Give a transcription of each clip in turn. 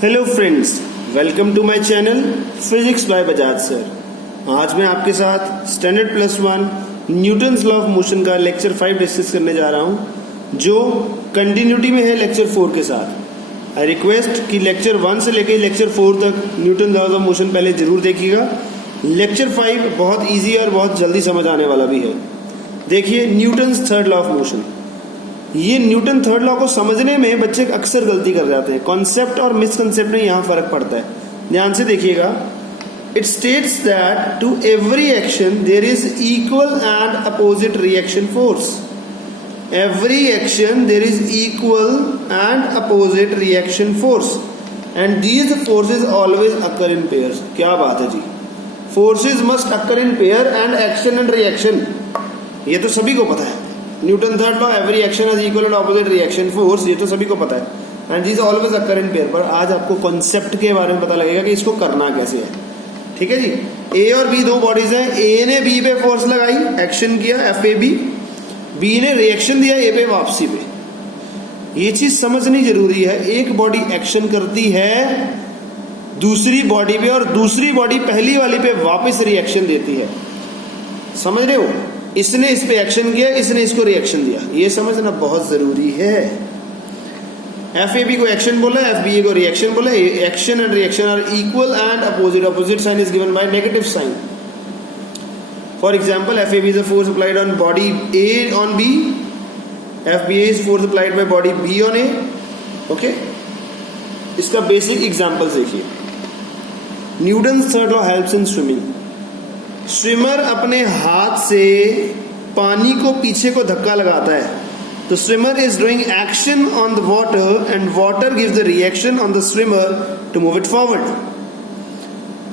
Hello friends, welcome to my channel physics by Bajaj sir. आज मैं आपके साथ standard +1 Newton's law of motion का लेक्चर 5 डिस्कस करने जा रहा हूं, जो कंटिन्यूटी में है लेक्चर 4 के साथ। आई रिक्वेस्ट कि लेक्चर 1 से लेकर लेक्चर 4 तक न्यूटन लॉज ऑफ मोशन पहले जरूर देखिएगा। लेक्चर 5 बहुत ईजी और बहुत जल्दी समझ आने वाला भी है। देखिए, Newton's third law of motion. ये न्यूटन थर्ड लॉ को समझने में बच्चे अक्सर गलती कर जाते हैं। कॉन्सेप्ट और मिसकॉन्सेप्ट में यहाँ फर्क पड़ता है। ध्यान से देखिएगा। It states that to every action there is equal and opposite reaction force. Every action there is equal and opposite reaction force and these forces always occur in pairs. क्या बात है जी, forces must occur in pair and action and reaction, ये तो सभी को पता है। Newton third law, every action is equal and opposite reaction force, ये तो सभी को पता है। And this always occur in pair. पर आज आपको कॉन्सेप्ट के बारे में पता लगेगा कि इसको करना कैसे है। ठीक है जी। ए और बी दो बॉडीज हैं। ए ने बी पे फोर्स लगाई, एक्शन किया FAB, बी ने रिएक्शन दिया ए पे वापसी पे। ये चीज समझनी जरूरी है। एक बॉडी एक्शन करती है दूसरी बॉडी पे और दूसरी बॉडी पहली वाली पे वापस रिएक्शन देती है। समझ रहे हो? इसने इस पे एक्शन किया, इसने इसको रिएक्शन दिया। ये समझना बहुत जरूरी है। FAB को एक्शन बोला, FBA को रिएक्शन बोला। Action and reaction are equal and opposite. Opposite sign is given by negative sign. For example, FAB is a force applied on body A on B. FBA is force applied by body B on A. Okay, इसका basic example देखिए। Newton's third law helps in swimming. Swimmer अपने हाथ से पानी को पीछे को धक्का लगाता है, तो swimmer is doing action on the water and water gives the reaction on the swimmer to move it forward.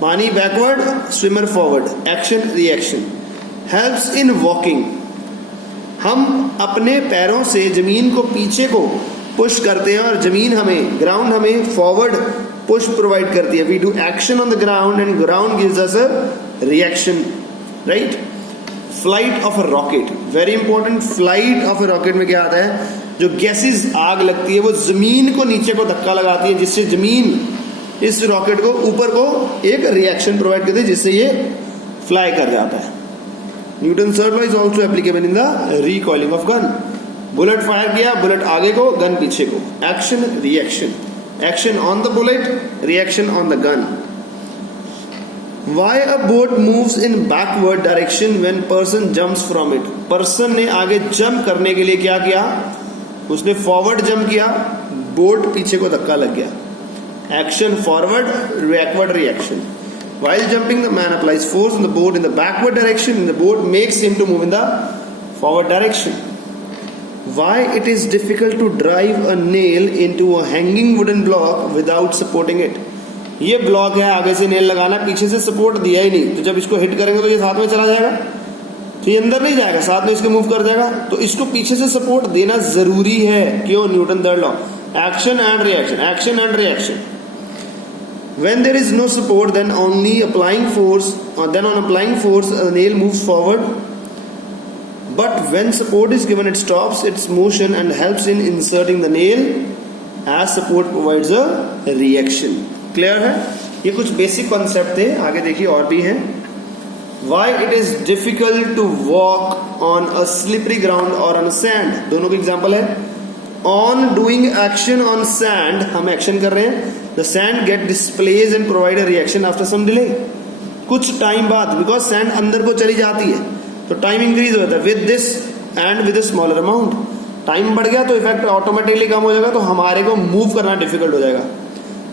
पानी backward, swimmer forward, action reaction. Helps in walking. हम अपने पैरों से जमीन को पीछे को पुश करते हैं और जमीन हमें, ग्राउंड हमें फॉरवर्ड पुश प्रोवाइड करती है। We do action on the ground and ground gives us a reaction, right. Flight of a rocket, very important. Flight of a rocket में क्या आता है? जो गैसेस आग लगती है वो जमीन को नीचे को धक्का लगाती है, जिससे जमीन इस रॉकेट को ऊपर को एक रिएक्शन प्रोवाइड करती है, जिससे ये फ्लाई कर जाता है। Newton third law is also applicable in the recoiling of gun. Bullet fire किया, बुलेट आगे को, गन पीछे को, action reaction. Action on the bullet, reaction on the gun. Why a boat moves in backward direction when person jumps from it? Person ने आगे jump करने के लिए क्या किया? उसने फॉरवर्ड जंप किया, बोट पीछे को धक्का लग गया। Action forward, backward reaction. While jumping, the man applies force on the boat in the backward direction, and the boat makes him to move in the forward direction. Why it is difficult to drive a nail into a hanging wooden block without supporting it? ये block है, आगे से nail लगाना, पीछे से support दिया ही नहीं, तो जब इसको हिट करेंगे तो ये साथ में चला जाएगा, तो ये अंदर नहीं जाएगा, साथ में इसके मूव कर जाएगा। तो इसको पीछे से सपोर्ट देना जरूरी है। क्यों? Newton third law, action and reaction, action and reaction. When there is no support, then only applying force, then on applying force, a nail moves forward. But when support is given, it stops its motion and helps in inserting the nail, as support provides a reaction. Clear है? ये कुछ basic concept थे। आगे देखिए और भी है। Why it is difficult to walk on a slippery ground or on sand? दोनों के एग्जांपल है। On doing action on sand, हम एक्शन कर रहे हैं, the sand get displaced and provide a reaction after some delay. कुछ time बाद, because sand अंदर को चली जाती है तो टाइम इंक्रीज होता है। With this and with smaller amount, time बढ़ गया तो इफेक्ट ऑटोमेटिकली कम हो जाएगा, तो हमारे को मूव करना डिफिकल्ट हो जाएगा।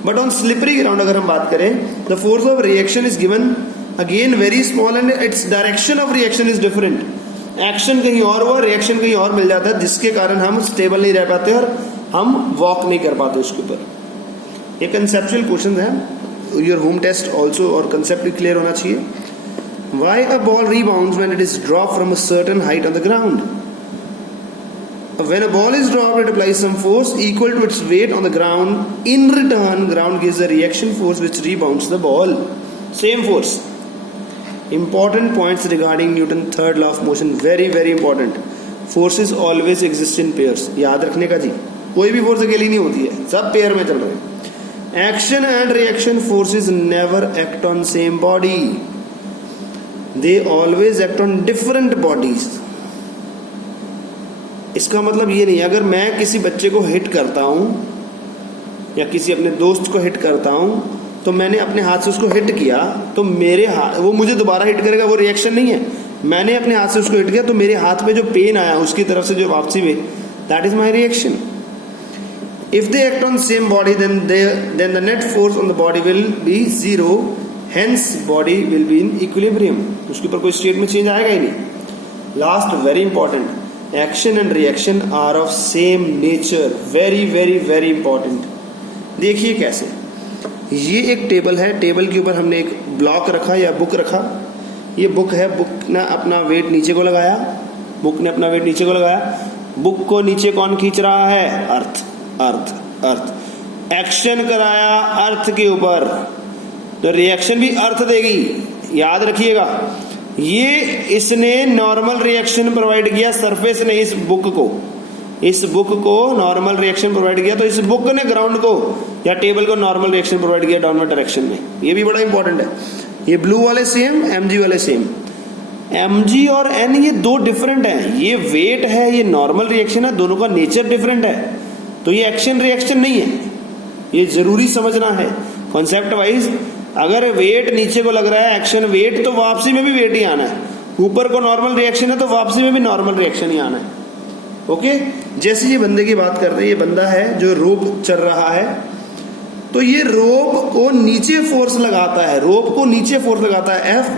बट ऑन स्लिपरी ग्राउंड अगर हम बात करें, the force of reaction is given again very small and its direction of reaction is different. Action कहीं और हुआ, रिएक्शन कहीं और मिल जाता है, जिसके कारण हम स्टेबल नहीं रह पाते और हम वॉक नहीं कर पाते उसके ऊपर। ये कंसेप्चुअल क्वेश्चन है, योर होम टेस्ट ऑल्सो, और कंसेप्ट क्लियर होना चाहिए। Why a ball rebounds when it is drop from a certain height on the ground? When a ball is dropped, it applies some force equal to its weight on the ground. In return, ground gives a reaction force which rebounds the ball. Same force. Important points regarding Newton third law of motion. Very very important. Forces always exist in pairs. याद रखने का जी, कोई भी force अकेली नहीं होती है, सब पेयर में चल रहे हैं। Action and reaction forces never act on same body. They always act on different bodies. इसका मतलब ये नहीं, अगर मैं किसी बच्चे को हिट करता हूं या किसी अपने दोस्त को हिट करता हूं, तो मैंने अपने हाथ से उसको हिट किया, तो मेरे हाथ, वो मुझे दोबारा हिट करेगा, वो रिएक्शन नहीं है। मैंने अपने हाथ से उसको हिट किया, तो मेरे हाथ पे जो पेन आया उसकी तरफ से जो वापसी में, that is my reaction. If they act on same body, then the net force on the body will be zero. Hence, body will be in equilibrium. उसके ऊपर कोई स्टेट में चेंज आएगा ही नहीं. Last, very important. Action and reaction are of same nature. Very, very, very important. देखिए कैसे. ये एक टेबल है. टेबल के ऊपर हमने एक ब्लॉक रखा या बुक रखा. ये बुक है. बुक ने अपना वेट नीचे को लगाया. बुक ने अपना वेट नीचे को लगाया. बुक को नीचे कौन खींच रहा है? अर्थ. अर्थ. अर्थ एक्शन कराया अर्थ के ऊपर, तो रिएक्शन भी अर्थ देगी. याद रखिएगा, ये इसने नॉर्मल रिएक्शन प्रोवाइड किया सरफेस ने इस बुक को. इस बुक को नॉर्मल रिएक्शन प्रोवाइड किया, तो इस बुक ने ग्राउंड को या टेबल को नॉर्मल रिएक्शन प्रोवाइड किया डाउनवर्ड डायरेक्शन में. ये भी बड़ा इंपॉर्टेंट है. ये ब्लू वाले सेम, एमजी वाले सेम. एमजी और एन ये दो डिफरेंट है. ये वेट है, ये नॉर्मल रिएक्शन है. दोनों का नेचर डिफरेंट है. तो ये एक्शन रिएक्शन नहीं है. ये जरूरी समझना है कॉन्सेप्ट वाइज. अगर वेट नीचे को लग रहा है एक्शन वेट, तो वापसी में भी वेट ही आना है. ऊपर को नॉर्मल रिएक्शन है, तो वापसी में भी नॉर्मल रिएक्शन ही आना है. ओके. जैसे ये बंदे की बात करते हैं, ये बंदा है जो रोप चल रहा है, तो ये रोप को नीचे फोर्स लगाता है. रोप को नीचे फोर्स लगाता है एफ,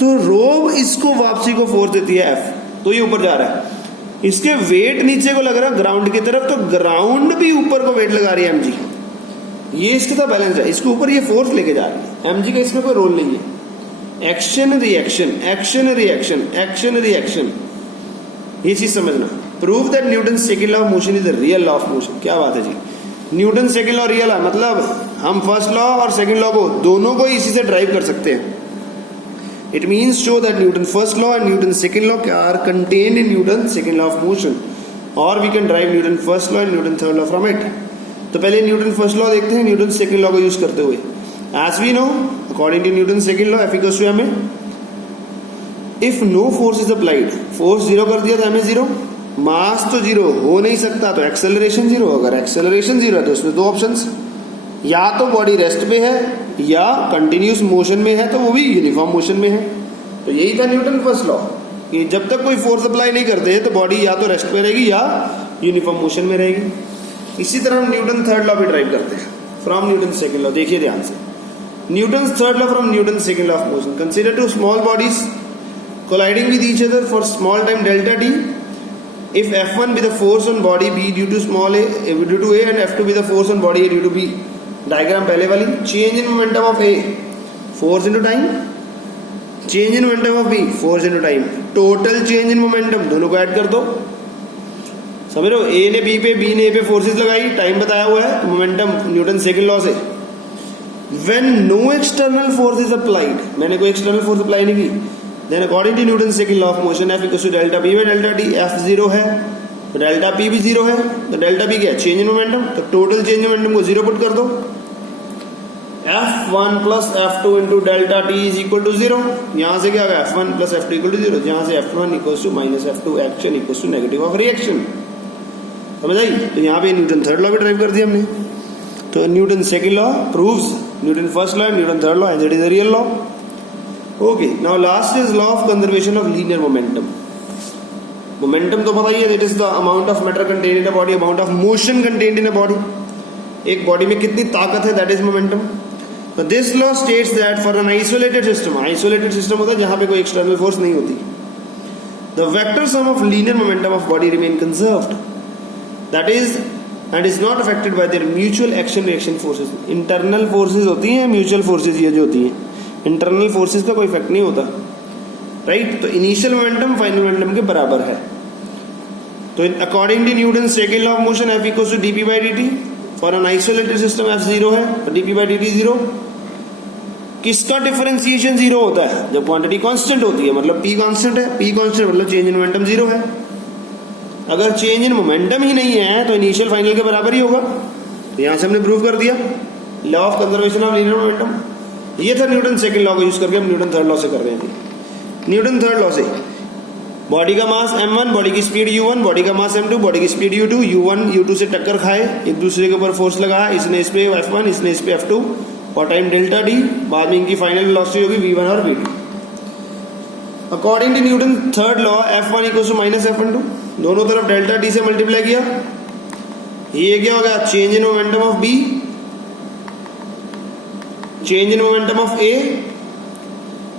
तो रोप इसको वापसी को फोर्स देती है एफ, तो ये ऊपर जा रहा है. इसके वेट नीचे को लग रहा है ग्राउंड की तरफ, तो ग्राउंड भी ऊपर को वेट लगा रही है एमजी. ये इसके साथ बैलेंस है. इसके ऊपर ये फोर्स लेके जा रही है. एमजी का इसमें कोई रोल नहीं है. Action reaction, action reaction, action reaction, ये चीज समझना. Prove that Newton second law of motion is the real law of motion. क्या बात है जी. न्यूटन सेकंड लॉ रियल है, मतलब हम फर्स्ट लॉ और सेकंड लॉ को दोनों को इसी से ड्राइव कर सकते हैं. It means show that Newton first law and Newton second law are contained in Newton second law of motion, or we can derive Newton first law and Newton third law from it. तो पहले Newton first law देखते हैं Newton second law को use करते हुए. As we know, according to Newton second law, F equals to ma. If no force is applied, force zero कर दिया तो ma जीरो, मास तो जीरो हो नहीं सकता, तो एक्सेलरेशन जीरो. अगर एक्सेलरेशन जीरो है तो उसमें दो ऑप्शंस, या तो बॉडी रेस्ट पे है या कंटिन्यूस मोशन में है, तो वो भी यूनिफॉर्म मोशन में है. तो यही था न्यूटन फर्स्ट लॉ, कि जब तक कोई फोर्स अप्लाई नहीं करते तो बॉडी या तो रेस्ट पे रहेगी या यूनिफॉर्म मोशन में रहेगी. इसी तरह हम न्यूटन थर्ड लॉ भी ड्राइव करते हैं फ्रॉम न्यूटन सेकंड लॉ. देखिए ध्यान से. Newton third law from Newton second law of motion. Consider two small bodies colliding with each other for small time delta t. If F1 be the force on body B due to small a due to A and F2 be the force on body A due to B. Diagram पहले वाली. Change in momentum of A, force into time. Change in momentum of B, force into time. Total change in momentum, दोनों को add कर दो. समझ रहे हो. ए ने बी पे, बी ने ए पे फोर्सेस लगाई, टाइम बताया हुआ है, मोमेंटम न्यूटन सेकंड लॉ से. When no external force is applied, मैंने कोई एक्सटर्नल फोर्स अप्लाई नहीं की, then according to Newton second law of motion F equals to delta P by delta T. F zero है तो delta P भी zero है, तो डेल्टा P क्या है? Change in momentum. तो टोटल चेंज इन मोमेंटम को जीरो पुट कर दो. F1 plus F2 into delta T is equal to zero. यहां से क्या आ गया? F1 plus F2 equal to zero. जहां से F1 equals to minus F2 action equals to negative of reaction. समझ आई. तो यहाँ पे न्यूटन थर्ड लॉ भी ड्राइव कर दिया हमने. तो Newton second law proves Newton first law, Newton third law, and it is the real law. Okay. Now last is law of conservation of linear momentum. Momentum तो पता ही है, it is the amount of matter contained in a body, amount of motion contained in a body. एक body में कितनी ताकत है, that is momentum. तो this law states that for an isolated system, isolated system होता है जहां पे कोई एक्सटर्नल फोर्स नहीं होती, the vector sum of linear momentum of body remain conserved, that is and is not affected by there mutual action reaction forces. Internal forces होती हैं, mutual forces ये जो होती हैं, इंटरनल फोर्सेस का कोई इफेक्ट नहीं होता. राइट. तो इनिशियल मोमेंटम फाइनल मोमेंटम के बराबर है. तो according to Newton second law of motion F equals to dp by dt. For an isolated system F zero है तो dp by dt जीरो. किसका डिफरेंशिएशन जीरो होता है? जब क्वांटिटी कांस्टेंट होती है, मतलब p कांस्टेंट है. p कांस्टेंट मतलब चेंज इन मोमेंटम जीरो है. अगर चेंज इन मोमेंटम ही नहीं है तो इनिशियल फाइनल के बराबर ही होगा. तो यहां से हमने प्रूव कर दिया. Law of conservation of linear momentum. ये था न्यूटन सेकंड लॉ को यूज करके हम न्यूटन थर्ड लॉ से कर रहे हैं। न्यूटन थर्ड लॉ से बॉडी का मास m1, बॉडी की स्पीड u1, बॉडी का मास m2, बॉडी की स्पीड u2, u1 u2 से टक्कर खाए, एक दूसरे के ऊपर फोर्स लगाया, इसने इस पे f1, इसने इस पे f2 और टाइम डेल्टा d, बाद में इनकी फाइनल वेलोसिटी होगी v1 और v2। According to Newton third law f1 equals to minus f1, दोनों तरफ डेल्टा d से मल्टीप्लाई किया, ये क्या हो गया, change in momentum of b, change in momentum of a,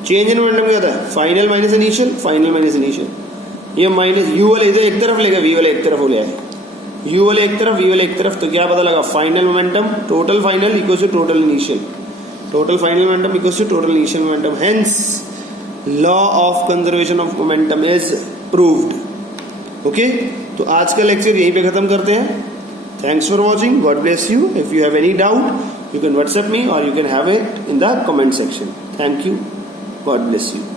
change in momentum क्या था, final minus initial, final minus initial. ये माइनस u वाले इधर एक तरफ लेगा, v वाले एक तरफ हो गया है, u वाले एक तरफ, v वाले एक तरफ, तो क्या पता लगा, final momentum total final equals to total initial, total final momentum equals to total initial momentum. Hence law of conservation of momentum is proved. Okay, तो आज का लेक्चर यहीं पे खत्म करते हैं। Thanks for watching, God bless you. If you have any doubt you can WhatsApp me or you can have it in the comment section. Thank you. God bless you.